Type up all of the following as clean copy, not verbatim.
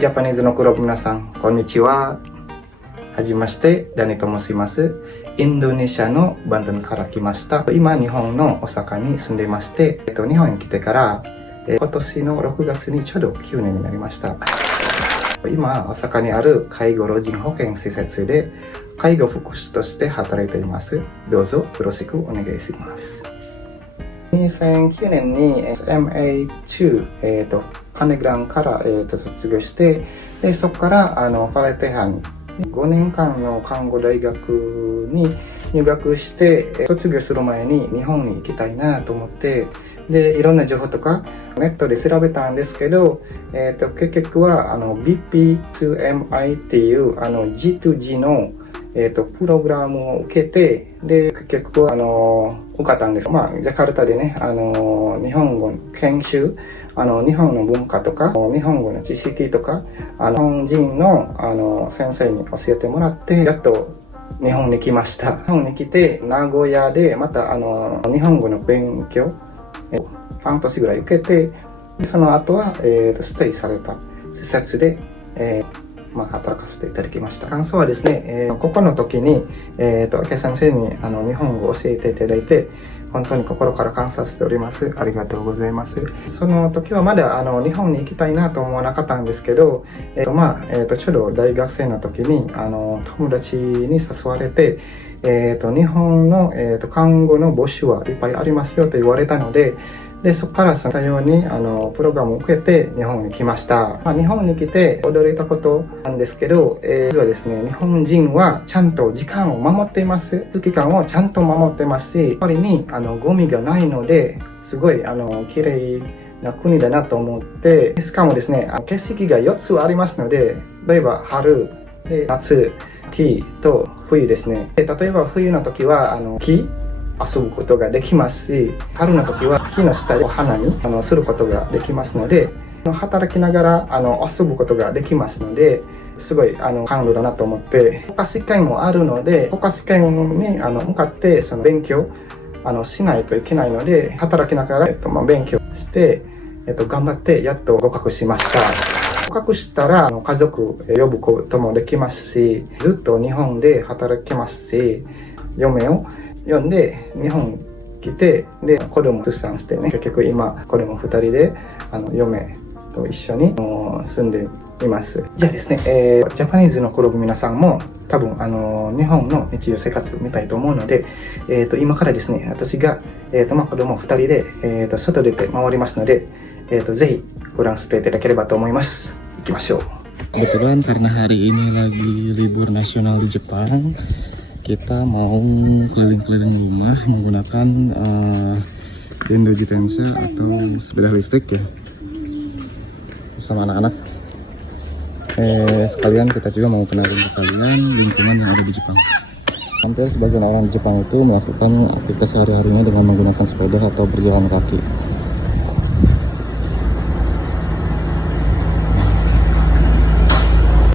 ジャパニーズの黒皆さん、こんにちは。はじめまして、ダニと申します。インドネシアのバンドンから来ました。今、日本の大阪に住んでいまして、日本に来てから、今年の6月にちょうど9年になりました。今、大阪にある介護老人保健施設で介護福祉として働いています。どうぞよろしくお願いします。2009年に SMA 中、パネグランから、卒業して、でそこからファレテハン5年間の看護大学に入学して、卒業する前に日本に行きたいなと思って、でいろんな情報とかネットで調べたんですけど、結局はBP2MI っていうG2G のプログラムを受けて、で結局は受かったんです。ジャカルタでね、日本語研修、日本の文化とか日本語の知識とか日本人の先生に教えてもらって、やっと日本に来ました。日本に来て名古屋でまた日本語の勉強半年ぐらい受けて、その後は、ステイされた施設で、働かせていただきました。感想はですね、ここの時に、明先生に日本語を教えていただいて、本当に心から感謝しております。ありがとうございます。その時はまだ日本に行きたいなと思わなかったんですけど、ちょうど大学生の時に友達に誘われて、日本の、看護の募集はいっぱいありますよと言われたので、そこからそのようにプログラムを受けて日本に来ました。日本に来て驚いたことなんですけど、実はですね、日本人はちゃんと時間を守っています。期間をちゃんと守ってますし、やっぱりにゴミがないので、すごい綺麗な国だなと思って、しかもですね、景色が4つありますので、例えば春、夏、秋と冬ですね。例えば冬の時は木遊ぶことができますし、春の時は木の下でお花見することができますので、働きながら遊ぶことができますので、すごい感動だなと思って、国家試験もあるので、国家試験に向かってその勉強しないといけないので、働きながら、勉強して、頑張ってやっと合格しました。合格したら家族呼ぶこともできますし、ずっと日本で働けますし、嫁を呼んで日本来て、で子供出産してね、結局今子供2人で嫁と一緒に住んでいます。じゃあですね、ジャパニーズの黒皆さんも多分日本の日常生活見たいと思うので、今からですね、私が、子供2人で、外出て回りますので、ぜひご覧していただければと思います。行きましょう。Kebetulan karena hari ini lagi libur nasional di Jepang, kita mau keliling-keliling rumah menggunakan Dendo Jitensa atau sepeda listrik ya, bersama anak-anak. Sekalian kita juga mau kenalin ke kalian lingkungan yang ada di Jepang. Hampir sebagian orang di Jepang itu melakukan aktivitas sehari-harinya dengan menggunakan sepeda atau berjalan kaki.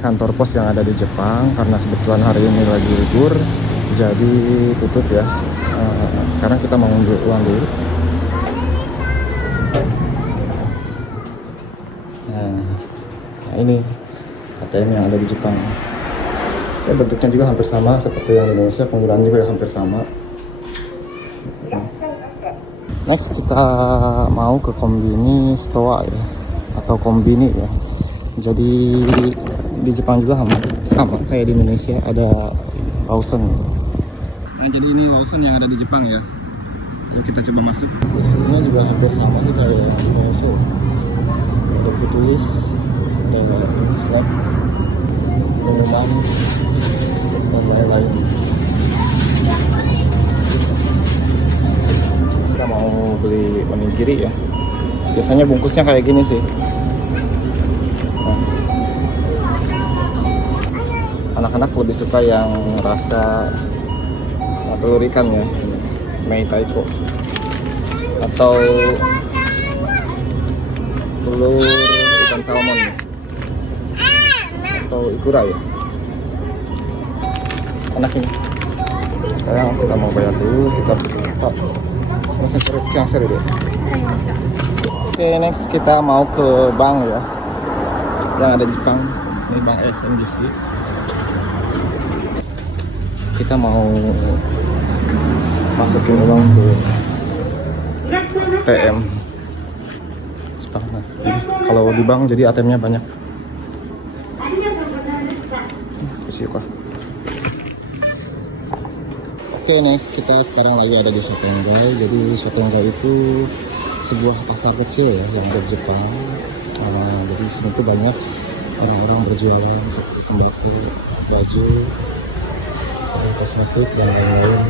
Kantor pos yang ada di Jepang, karena kebetulan hari ini lagi libur jadi tutup ya. Sekarang kita mau ngambil uang dulu. Nah ini ATM yang ada di Jepang. Bentuknya juga hampir sama seperti yang di Indonesia, penggunaan juga hampir sama. Next kita mau ke Kombini Stoa ya, atau Kombini ya. Jadi di Jepang juga hampir sama kayak di Indonesia, ada Lawson. Nah jadi ini Lawson yang ada di Jepang ya. Yuk kita coba masuk. Isinya juga hampir sama sih kayak di Indonesia. Ada buku tulis, ada snack, minuman, dan lain-lain. Kita mau beli onigiri ya. Biasanya bungkusnya kayak gini sih. Anak-anak lebih suka yang rasa telur ikan ya, meitaiko, atau telur ikan salmon atau ikura ya, enak ini. Sekarang kita mau bayar dulu, kita buka selesai yang seru deh. Oke, next kita mau ke bank ya. yang ada di Jepang. Ini Bank SMGC. Kita mau masukin uang ke ATM Jepang. Nah, kalau di bank jadi ATM-nya banyak. Oke, next kita sekarang lagi ada di Shotengai. Jadi Shotengai itu sebuah pasar kecil ya yang ada di Jepang. Jadi di sini tuh banyak orang-orang berjualan seperti sembako, baju, kosmetik dan lain-lain.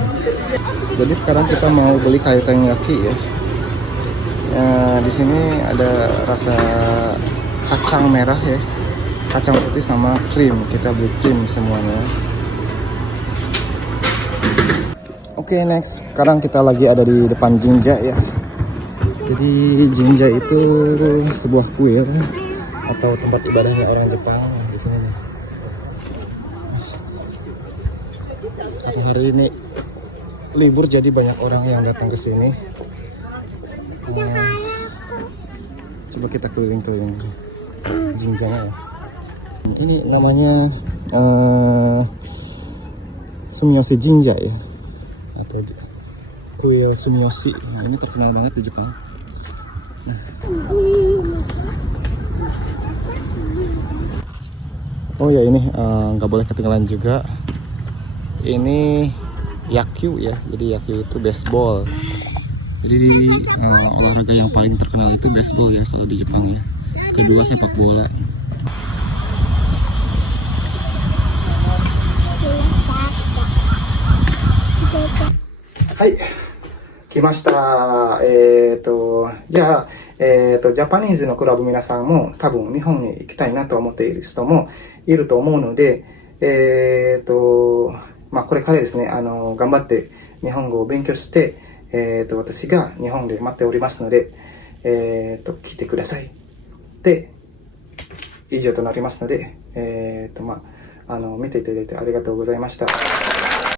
Jadi sekarang kita mau beli kaitengaki ya. Di sini ada rasa kacang merah ya, kacang putih sama krim. Kita beli krim semuanya. Oke, next. Sekarang kita lagi ada di depan Jinja ya. Jadi Jinja itu sebuah kuil atau tempat ibadahnya orang Jepang di sini nih. Hari ini libur jadi banyak orang yang datang ke sini. Coba kita keliling-keliling Jinjanya ya. Ini namanya Sumiyoshi Jinja ya, atau kuil Sumiyoshi. Nah, ini terkenal banget di Jepang. Oh ya, ini nggak boleh ketinggalan juga. Ini Yakyu ya, jadi Yakyu itu baseball. Jadi olahraga yang paling terkenal itu baseball ya kalau di Jepang ya. Kedua sepak bola. Hai, 来ました。じゃあ、ジャパニーズのクラブ皆さんも多分日本に行きたいなと思っている人もいると思うので、これからですね、頑張って日本語を勉強して、私が日本で待っておりますので、来てください。で、以上となりますので、見ていただいてありがとうございました。